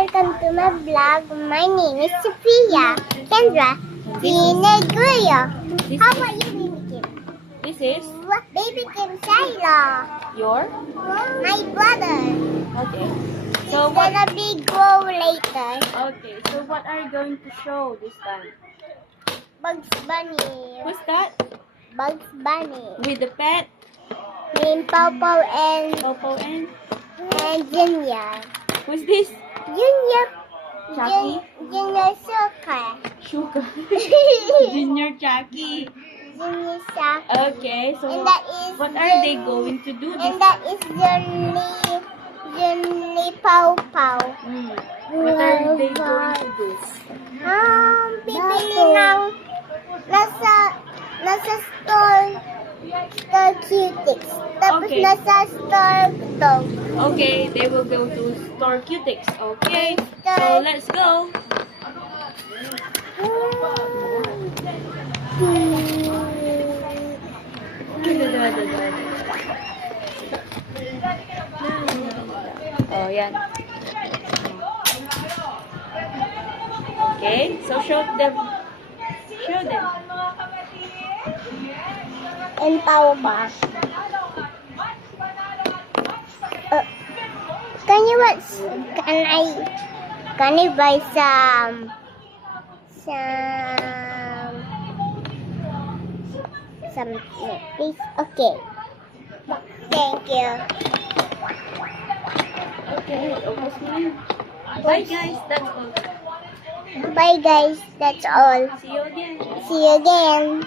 welcome to my vlog. My name is Sophia Kendra Gineguyo. How about you, Baby Kim? This is Baby Kim Shiloh. your? My brother. Okay. He's So what? gonna be grow later. Okay. So what are you going to show this time? Bugs Bunny. Who's that? Bugs Bunny. With the pet? Named Popo Popo and Junior. who's this? Junior. Chucky? Junior Suka. Shuka. Junior Chucky. Junior Suka. Okay. So And that is what are they going to do this? And that is Johnny Pau Pau. What are they going to do? Bibili ng nasa store Cutics. Tapos Okay. nasa store dog. Okay, they will go to store Cutics. Okay. So let's go. Oh, yan. Okay, so show them. Show them. And Pau Pau. Can I buy some please? Okay. Thank you. Okay, ubos mo na. Bye guys, that's all. Bye guys, that's all. See you again. See you again.